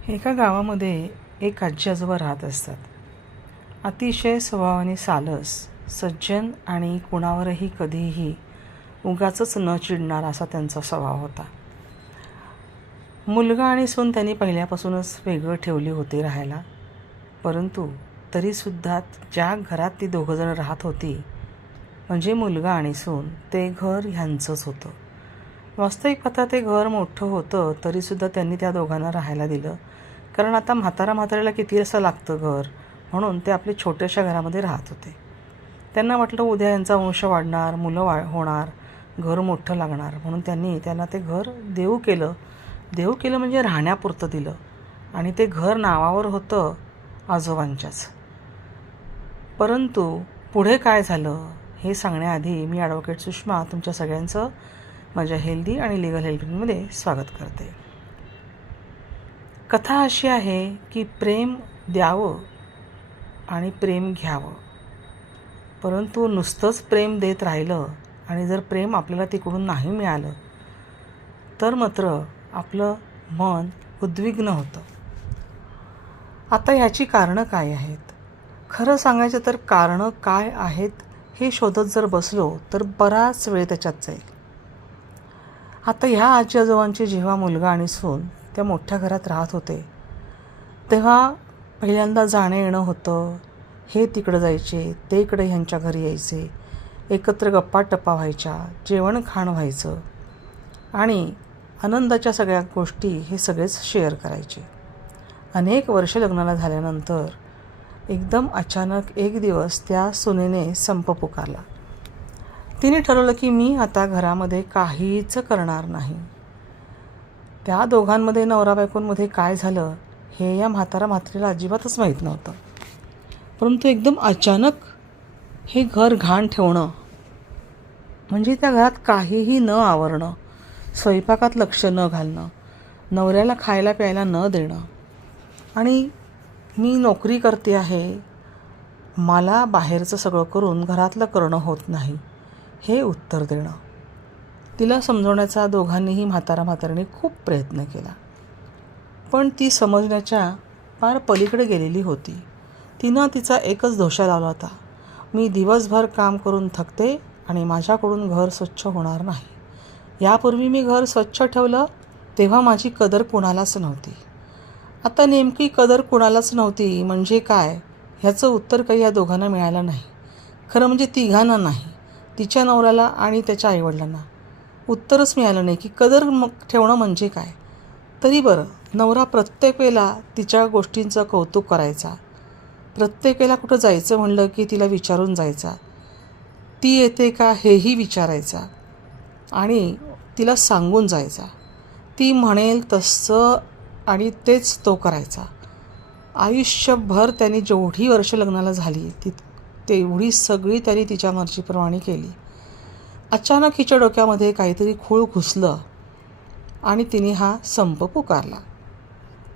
एका गावामध्ये एक आजी आजोबा राहत असतात. अतिशय स्वभावाने सालस, सज्जन आणि कुणावरही कधीही उगाचच न चिडणारा असा त्यांचा स्वभाव होता. मुलगा आणि सून त्यांनी पहिल्यापासूनच वेगळं ठेवली होती राहायला. परंतु तरीसुद्धा ज्या घरात ती दोघंजण राहत होती, म्हणजे मुलगा आणि सून, ते घर ह्यांचंच होतं. वास्तविक पाहता ते घर मोठं होतं, तरीसुद्धा त्यांनी त्या दोघांना राहायला दिलं. कारण आता म्हाताऱ्याला किती असं लागतं घर, म्हणून ते आपल्या छोट्याशा घरामध्ये राहत होते. त्यांना वाटलं उद्या यांचा वंश वाढणार, मुलं होणार, घर मोठं लागणार, म्हणून त्यांनी त्यांना ते घर देऊ केलं म्हणजे राहण्यापुरतं दिलं. आणि ते घर नावावर होतं आजोबांच्याच. परंतु पुढे काय झालं हे सांगण्याआधी मी ॲडव्होकेट सुषमा तुमच्या सगळ्यांचं माझ्या हेल्दी आणि लिगल हेल्पिंगमध्ये स्वागत करते. कथा अशी आहे की प्रेम द्यावं आणि प्रेम घ्यावं, परंतु नुसतंच प्रेम देत राहिलं आणि जर प्रेम आपल्याला तिकडून नाही मिळालं तर मात्र आपलं मन उद्विग्न होतं. आता ह्याची कारणं काय आहेत? खरं सांगायचं तर कारणं काय आहेत हे शोधत जर बसलो तर बराच वेळ त्याच्यात जाईल. आता ह्या आजी आजोबांची जेव्हा मुलगा आणि सून त्या मोठ्या घरात राहत होते, तेव्हा पहिल्यांदा जाणं येणं होतं. हे तिकडं जायचे, ते इकडे ह्यांच्या घरी यायचे, एकत्र गप्पा टप्पा व्हायच्या, जेवण खाण व्हायचं आणि आनंदाच्या सगळ्या गोष्टी हे सगळेच शेअर करायचे. अनेक वर्ष लग्नाला झाल्यानंतर एकदम अचानक एक दिवस त्या सुनेने संप पुकारला. तिने ठरवलं की मी आता घरामध्ये काहीच करणार नाही. त्या दोघांमध्ये नवरा बायकोंमध्ये काय झालं हे या म्हातारीला अजिबातच माहीत नव्हतं. परंतु एकदम अचानक हे घर घाण ठेवणं, म्हणजे त्या घरात काहीही न आवरणं, स्वयंपाकात लक्ष न घालणं, नवऱ्याला खायला प्यायला न देणं, आणि मी नोकरी करते आहे, मला बाहेरचं सगळं करून घरातलं करणं होत नाही, हे उत्तर देणं. तिला समजवण्याचा दोघांनीही म्हातारीने खूप प्रयत्न केला, पण ती समजण्याच्या फार पलीकडे गेलेली होती. तिनं तिचा एकच दोषा लावला होता, मी दिवसभर काम करून थकते आणि माझ्याकडून घर स्वच्छ होणार नाही. यापूर्वी मी घर स्वच्छ ठेवलं तेव्हा माझी कदर कुणालाच नव्हती. आता नेमकी कदर कुणालाच नव्हती म्हणजे काय ह्याचं उत्तर काही या दोघांना मिळालं नाही. खरं म्हणजे तिघांना नाही, तिच्या नवऱ्याला आणि त्याच्या आईवडिलांना उत्तरच मिळालं नाही की कदर ठेवणं म्हणजे काय. तरी बरं, नवरा प्रत्येक वेळेला तिच्या गोष्टींचं कौतुक करायचा, प्रत्येक वेळेला कुठं जायचं म्हणलं की तिला विचारून जायचा, ती येते का हेही विचारायचा आणि तिला सांगून जायचा. ती म्हणेल तसं आणि तेच तो करायचा. आयुष्यभर त्यांनी जेवढी वर्ष लग्नाला झाली तेवढी सगळी त्यांनी तिच्या मर्जीप्रमाणे केली. अचानक हिच्या डोक्यामध्ये काहीतरी खूळ घुसलं आणि तिने हा संप पुकारला.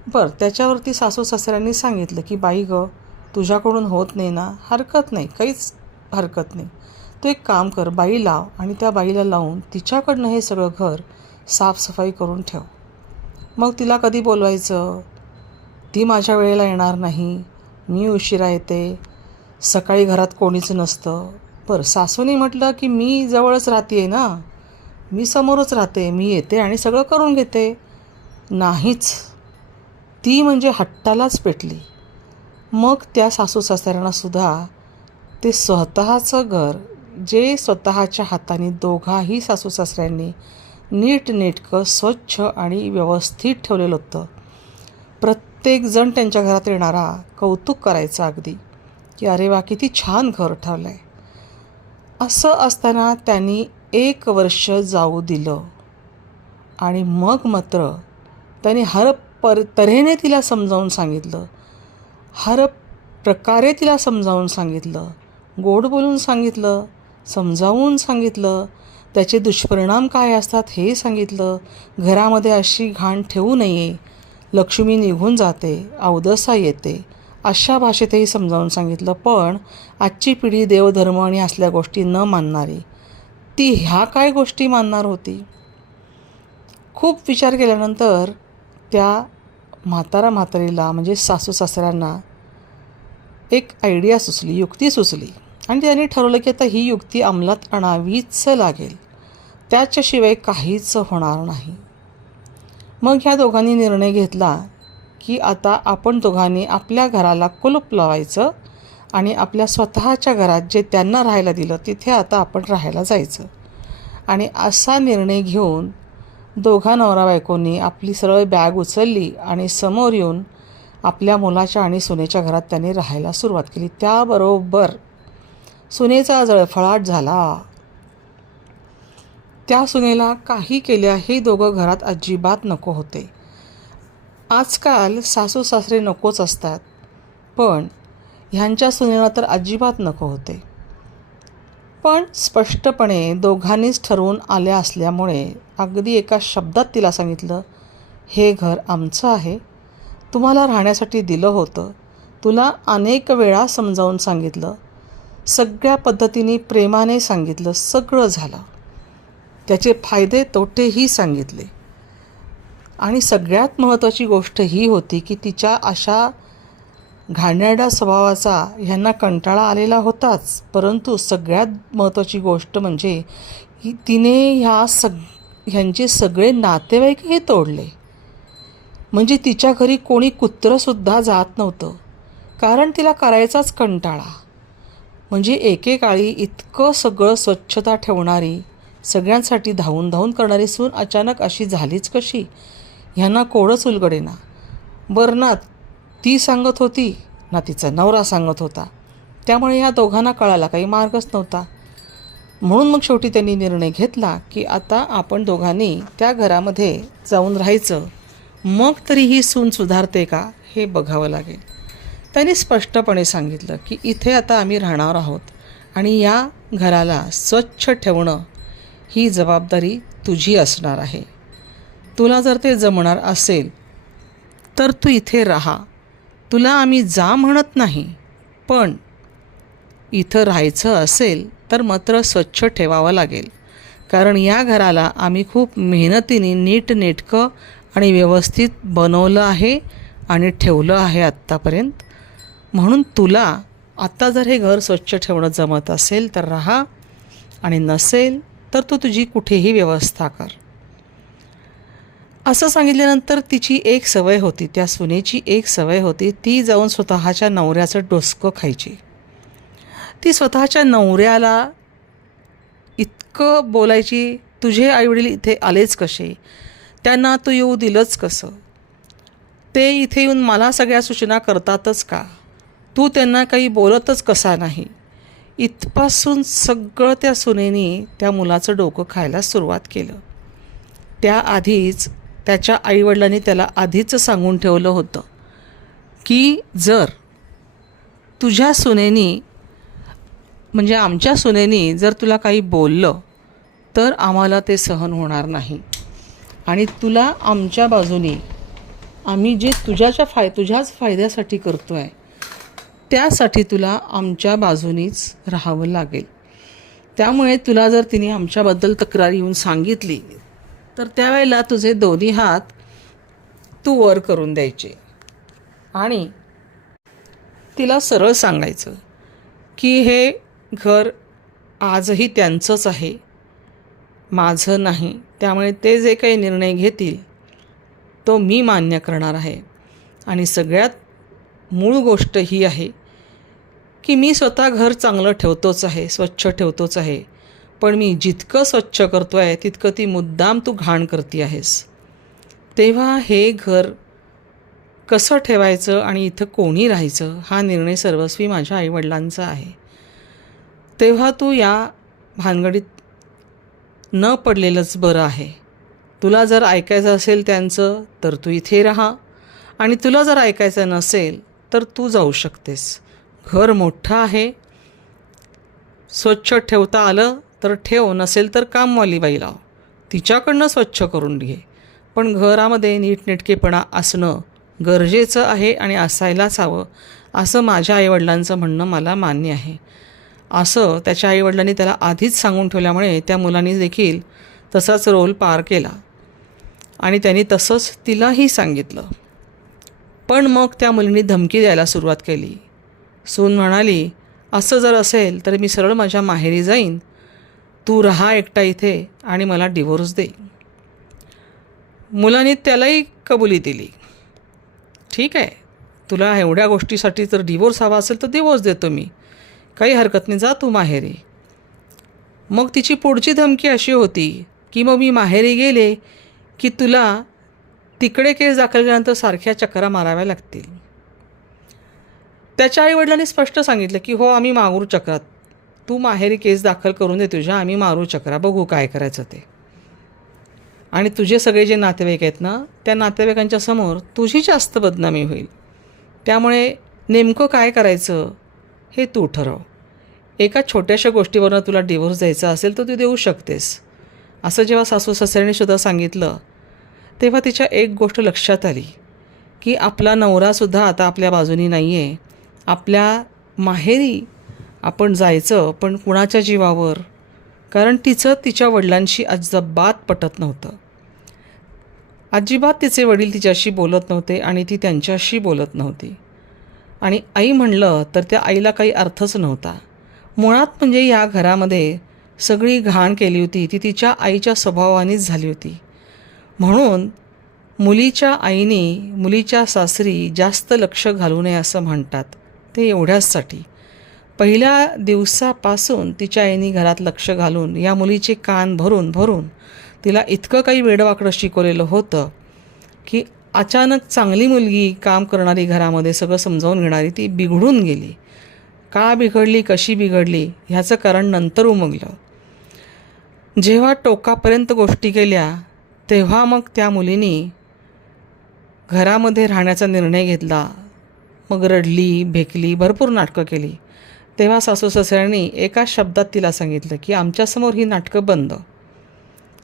बरं, त्याच्यावरती सासू सासऱ्यांनी सांगितलं की बाई गं, तुझ्याकडून होत नाही ना, हरकत नाही, काहीच हरकत नाही, तू एक काम कर, बाई लाव आणि त्या बाईला लावून तिच्याकडनं हे सगळं घर साफसफाई करून ठेव. मग तिला कधी बोलवायचं? ती माझ्या वेळेला येणार नाही, मी उशिरा येते, सकाळी घरात कोणीच नसतं. बरं, सासूने म्हटलं की मी जवळच राहते ना, मी समोरच राहते, मी येते आणि सगळं करून घेते. नाहीच, ती म्हणजे हट्टालाच पेटली. मग त्या सासू सासऱ्यांनासुद्धा ते स्वतःचं घर, जे स्वतःच्या हाताने दोघाही सासू सासऱ्यांनी नीटनेटकं स्वच्छ आणि व्यवस्थित ठेवलेलं होतं, प्रत्येकजण त्यांच्या घरात येणारा कौतुक करायचं अगदी की अरे वा, किती छान घर ठेवलं आहे. असं असताना त्यांनी 1 वर्ष जाऊ दिलं आणि मग मात्र त्यांनी हर तऱ्हेने तिला समजावून सांगितलं, हर प्रकारे तिला समजावून सांगितलं, गोड बोलून सांगितलं, समजावून सांगितलं, त्याचे दुष्परिणाम काय असतात हे सांगितलं, घरामध्ये अशी घाण ठेवू नये, लक्ष्मी निघून जाते, अवदसा येते, अशा भाषेतही समजावून सांगितलं. पण आजची पिढी देवधर्म आणि असल्या गोष्टी न मानणारी, ती ह्या काय गोष्टी मानणार होती? खूप विचार केल्यानंतर त्या म्हातारीला म्हणजे सासू सासऱ्यांना एक आयडिया सुचली, युक्ती सुचली आणि त्यांनी ठरवलं की आता ही युक्ती अंमलात आणावीच लागेल, त्याच्याशिवाय काहीच होणार नाही. मग ह्या दोघांनी निर्णय घेतला की आता आपण दोघांनी आपल्या घराला कुलूप लावायचं आणि आपल्या स्वतःच्या घरात जे त्यांना राहायला दिलं तिथे आता आपण राहायला जायचं. आणि असा निर्णय घेऊन दोघा नवरा बायकोंनी आपली सरळ बॅग उचलली आणि समोर येऊन आपल्या मुलाच्या आणि सुनेच्या घरात त्यांनी राहायला सुरुवात केली. त्याबरोबर सुनेचा जळफळाट झाला. त्या सुनेला काही केल्या हे दोघं घरात अजिबात नको होते. आजकाल सासू सासरे नकोच असतात, पण ह्यांच्या सुनेला तर अजिबात नको होते. पण स्पष्टपणे दोघांनीच ठरवून आल्या असल्यामुळे अगदी एका शब्दात तिला सांगितलं, हे घर आमचं आहे, तुम्हाला राहण्यासाठी दिलं होतं, तुला अनेक वेळा समजावून सांगितलं, सगळ्या पद्धतीने प्रेमाने सांगितलं, सगळं झालं, त्याचे फायदे तोटेही सांगितले. आणि सगळ्यात महत्त्वाची गोष्ट ही होती की तिच्या अशा घाणेरड्या स्वभावाचा ह्यांना कंटाळा आलेला होताच, परंतु सगळ्यात महत्त्वाची गोष्ट म्हणजे की तिने ह्यांचे सगळे नातेवाईकही तोडले. म्हणजे तिच्या घरी कोणी कुत्रंसुद्धा जात नव्हतं, कारण तिला करायचाच कंटाळा. म्हणजे एकेकाळी इतकं सगळं स्वच्छता ठेवणारी, सगळ्यांसाठी धावून धावून करणारी सून अचानक अशी झालीच कशी, ह्यांना कोडच उलगडेना. बरं ना ती सांगत होती ना तिचा नवरा सांगत होता, त्यामुळे ह्या दोघांना कळायला काही मार्गच नव्हता. म्हणून मग शेवटी त्यांनी निर्णय घेतला की आता आपण दोघांनी त्या घरामध्ये जाऊन राहायचं, मग तरी ही सून सुधारते का हे बघावं लागेल. त्यांनी स्पष्टपणे सांगितलं की इथे आता आम्ही राहणार आहोत आणि या घराला स्वच्छ ठेवणं ही जबाबदारी तुझी असणार आहे. तुला जर ते जमणार असेल तर तू इथे राहा, तुला आम्ही जा म्हणत नाही, पण इथं राहायचं असेल तर मात्र स्वच्छ ठेवावं लागेल, कारण या घराला आम्ही खूप मेहनतीने नीटनेटकं आणि व्यवस्थित बनवलं आहे आणि ठेवलं आहे आत्तापर्यंत. म्हणून तुला आत्ता जर हे घर स्वच्छ ठेवणं जमत असेल तर राहा, आणि नसेल तर तू तुझी कुठेही व्यवस्था कर. असं सांगितल्यानंतर तिची एक सवय होती, त्या सुनेची एक सवय होती, ती जाऊन स्वतःच्या नवऱ्याचं डोसकं खायची. ती स्वतःच्या नवऱ्याला इतकं बोलायची, तुझे आईवडील इथे आलेच कसे, त्यांना तू येऊ दिलंच कसं, ते इथे येऊन मला सगळ्या सूचना करतातच का, तू त्यांना काही बोलतच कसा नाही, इथपासून सगळं त्या सुनेनी त्या मुलाचं डोकं खायला सुरुवात केलं. त्याआधीच त्याच्या आईवडिलांनी त्याला आधीच सांगून ठेवलं होतं की जर तुझ्या सुनेनी म्हणजे आमच्या सुनेनी जर तुला काही बोललं तर आम्हाला ते सहन होणार नाही, आणि तुला आमच्या बाजूने आम्ही जे तुझ्याच फायद्यासाठी करतो आहे त्यासाठी तुला आमच्या बाजूनीच राहावं लागेल. त्यामुळे तुला जर तिने आमच्याबद्दल तक्रार येऊन सांगितली तर त्यावेळेला तुझे दोन्ही हात तू वर करून द्यायचे आणि तिला सरळ सांगायचं की हे घर आजही त्यांचंच आहे, माझं नाही. त्यामुळे ते जे काही निर्णय घेतील तो मी मान्य करणार आहे. आणि सगळ्यात मूळ गोष्ट ही आहे की मी स्वतः घर चांगलं ठेवतोच आहे, स्वच्छ ठेवतोच आहे, पण मी जितकं स्वच्छ करतो आहे तितकं ती मुद्दाम तू घाण करती आहेस. तेव्हा हे घर कसं ठेवायचं आणि इथं कोणी राहायचं हा निर्णय सर्वस्वी माझ्या आईवडिलांचा आहे. तेव्हा तू या भानगडीत न पडलेलंच बरं आहे. तुला जर ऐकायचं असेल त्यांचं तर तू इथे राहा, आणि तुला जर ऐकायचं नसेल तर तू जाऊ शकतेस. घर मोठं आहे, स्वच्छ ठेवता आलं तर ठेव, नसेल तर कामवाली बाई लाव, तिच्याकडनं स्वच्छ करून घे. पण घरामध्ये नीटनेटकेपणा असणं गरजेचं आहे आणि असायलाच हवं, असं माझ्या आईवडिलांचं म्हणणं मला मान्य आहे. असं त्याच्या आईवडिलांनी त्याला आधीच सांगून ठेवल्यामुळे त्या मुलांनी देखील तसाच रोल पार केला आणि त्यांनी तसंच तिलाही सांगितलं. पण मग त्या मुलीने धमकी द्यायला सुरुवात केली. सून म्हणाली, असं जर असेल तर मी सरळ माझ्या माहेरी जाईन, तू राहा एकटा इथे आणि मला डिवोर्स दे. मुलाने त्यालाही कबुली दिली. ठीक आहे, तुला एवढ्या गोष्टीसाठी जर डिवोर्स हवा असेल तर डिवोर्स देतो मी, काही हरकत नाही, जा तू माहेरी. मग तिची पुढची धमकी अशी होती की मग मी माहेरी गेले की तुला तिकडे केस दाखल केल्यानंतर सारख्या चक्रा माराव्या लागतील. त्याच्या आईवडिलांनी स्पष्ट सांगितलं की हो, आम्ही मारू चक्रात, तू माहेरी केस दाखल करून दे तुझ्या, आम्ही मारू चक्रा, बघू काय करायचं ते. आणि तुझे सगळे जे नातेवाईक आहेत ना, त्या नातेवाईकांच्या समोर तुझी जास्त बदनामी होईल. त्यामुळे नेमकं काय करायचं हे तू ठरव. एका छोट्याशा गोष्टीवरनं तुला डिवोर्स द्यायचा असेल तर तू देऊ शकतेस. असं जेव्हा सासू सासऱ्यांनी सुद्धा सांगितलं तेव्हा तिच्या एक गोष्ट लक्षात आली की आपला नवरासुद्धा आता आपल्या बाजूनी नाही आहे. आपल्या माहेरी आपण जायचं, पण कुणाच्या जीवावर? कारण तिचं तिच्या वडिलांशी अजिबात पटत नव्हतं. अजिबात तिचे वडील तिच्याशी बोलत नव्हते आणि ती त्यांच्याशी बोलत नव्हती. आणि आई म्हणलं तर त्या आईला काही अर्थच नव्हता. मुळात म्हणजे या घरामध्ये सगळी घाण केली होती ती तिच्या आईच्या स्वभावानेच झाली होती. म्हणून मुलीच्या आईने मुलीच्या सासरी जास्त लक्ष घालू नये असं म्हणतात. ते एवढ्याचसाठी पहिल्या दिवसापासून तिच्या आईने घरात लक्ष घालून या मुलीचे कान भरून भरून तिला इतकं काही वेडवाकडं शिकवलेलं होतं की अचानक चांगली मुलगी, काम करणारी, घरामध्ये सगळं समजावून घेणारी, ती बिघडून गेली. का बिघडली, कशी बिघडली ह्याचं कारण नंतर उमगलं. जेव्हा टोकापर्यंत गोष्टी गेल्या तेव्हा मग त्या मुलीने घरामध्ये राहण्याचा निर्णय घेतला. मग रडली, भेकली, भरपूर नाटकं केली. तेव्हा सासू सासऱ्यांनी एका शब्दात तिला सांगितलं की आमच्यासमोर ही नाटकं बंद.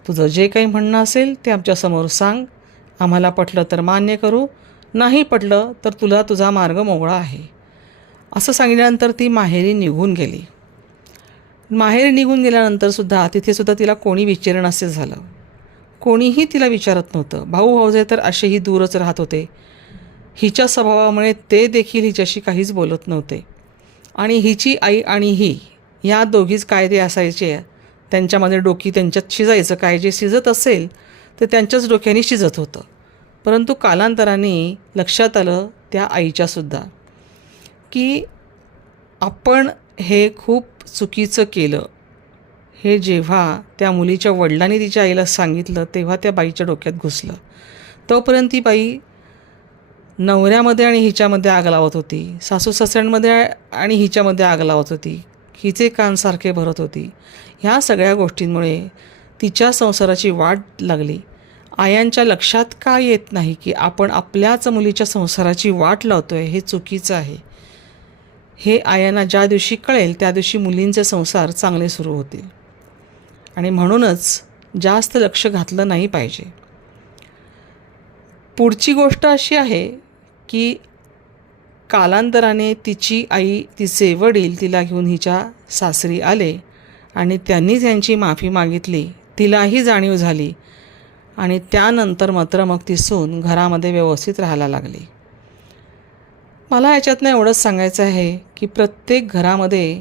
तुझं जे काही म्हणणं असेल ते आमच्यासमोर सांग, आम्हाला पटलं तर मान्य करू, नाही पटलं तर तुला तुझा मार्ग मोकळा आहे. असं सांगितल्यानंतर ती माहेरी निघून गेली. माहेरी निघून गेल्यानंतरसुद्धा तिथेसुद्धा तिला कोणी विचारण असे झालं. कोणीही तिला विचारत नव्हतं. भाऊ भाऊजे तर असेही दूरच राहत होते. हिच्या स्वभावामुळे ते देखील हिच्याशी काहीच बोलत नव्हते. आणि हिची आई आणि ही या दोघीच कायदे असायचे, त्यांच्यामध्ये डोकी त्यांच्यात शिजायचं. काय जे शिजत असेल ते त्यांच्याच डोक्याने शिजत होतं. परंतु कालांतराने लक्षात आलं त्या आईच्यासुद्धा की आपण हे खूप चुकीचं केलं. हे जेव्हा त्या मुलीच्या वडिलांनी तिच्या आईला सांगितलं तेव्हा त्या बाईच्या डोक्यात घुसलं. तोपर्यंत ती बाई नवऱ्यामध्ये आणि हिच्यामध्ये आग लावत होती, सासू सासऱ्यांमध्ये आणि हिच्यामध्ये आग लावत होती, हिचे कान सारखे भरत होती. ह्या सगळ्या गोष्टींमुळे तिच्या संसाराची वाट लागली. आयांच्या लक्षात का येत नाही की आपण आपल्याच मुलीच्या संसाराची वाट लावतो आहे, हे चुकीचं आहे. हे आयांना ज्या दिवशी कळेल त्या दिवशी मुलींचे संसार चांगले सुरू होतील. आणि म्हणूनच जास्त लक्ष घातलं नाही पाहिजे. पुढची गोष्ट अशी आहे की कालांतराने तिची आई, तिचे वडील तिला घेऊन हिच्या सासरी आले आणि त्यांनी त्यांची माफी मागितली. तिलाही जाणीव झाली आणि त्यानंतर मात्र मग ती सून घरामध्ये व्यवस्थित राहायला लागली. मला याच्यातनं एवढंच सांगायचं आहे की प्रत्येक घरामध्ये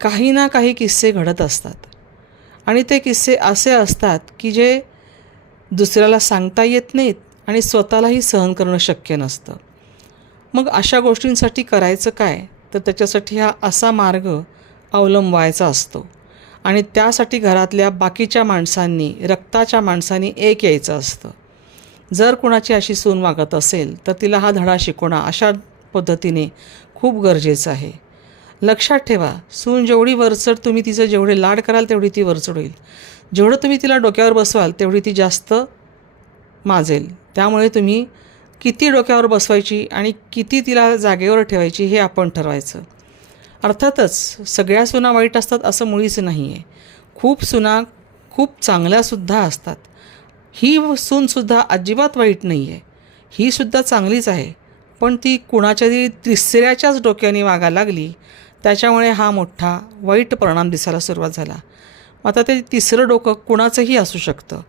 काही ना काही किस्से घडत असतात आणि ते किस्से असे असतात की जे दुसऱ्याला सांगता येत नाहीत आणि स्वतःलाही सहन करणं शक्य नसतं. मग अशा गोष्टींसाठी करायचं काय, तर त्याच्यासाठी हा असा मार्ग अवलंबायचा असतो आणि त्यासाठी घरातल्या बाकीच्या माणसांनी, रक्ताच्या माणसांनी एक यायचं असतं. जर कुणाची अशी सून वागत असेल तर तिला हा धडा शिकवणं अशा पद्धतीने खूप गरजेचं आहे. लक्षात ठेवा, सून जेवढी वरचढ तुम्ही तिचं जेवढे लाड कराल तेवढी ती वरचढ होईल. जेवढं तुम्ही तिला डोक्यावर बसवाल तेवढी ती जास्त माजेल. त्यामुळे तुम्ही किती डोक्यावर बसवायची आणि किती तिला जागेवर ठेवायची हे आपण ठरवायचं. अर्थातच सगळ्या सुना वाईट असतात असं मुळीच नाही आहे. खूप सुना खूप चांगल्यासुद्धा असतात. ही सूनसुद्धा अजिबात वाईट नाही आहे, ही सुद्धा चांगलीच आहे. पण ती कुणाच्या तरी तिसऱ्याच्याच डोक्याने वागायला लागली, त्याच्यामुळे हा मोठा वाईट परिणाम दिसायला सुरुवात झाला. आता ते तिसरं डोकं कुणाचंही असू शकतं.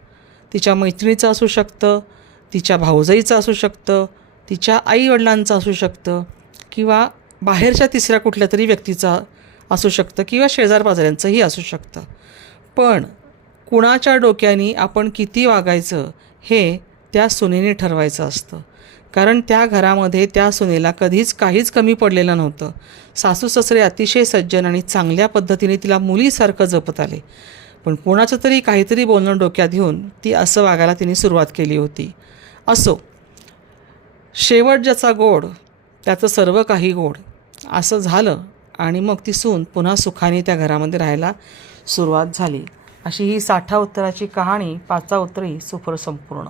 तिच्या मैत्रिणीचं असू शकतं, तिच्या भाऊजाईचं असू शकतं, तिच्या आईवडिलांचं असू शकतं किंवा बाहेरच्या तिसऱ्या कुठल्या तरी व्यक्तीचा असू शकतं किंवा शेजारपाजाऱ्यांचंही असू शकतं. पण कुणाच्या डोक्याने आपण किती वागायचं हे त्या सुनेने ठरवायचं असतं. कारण त्या घरामध्ये त्या सुनेला कधीच काहीच कमी पडलेलं नव्हतं. सासू सासरे अतिशय सज्जन आणि चांगल्या पद्धतीने तिला मुलीसारखं जपत आले. पण कोणाचं तरी काहीतरी बोलणं डोक्यात घेऊन ती असं वागायला तिने सुरुवात केली होती. असो, शेवट ज्याचा गोड त्याचं सर्व काही गोड असं झालं आणि मग ती सून पुन्हा सुखाने त्या घरामध्ये राहायला सुरुवात झाली. अशी ही 60 उत्तराची कहाणी 5 उत्तरी सुफर संपूर्ण.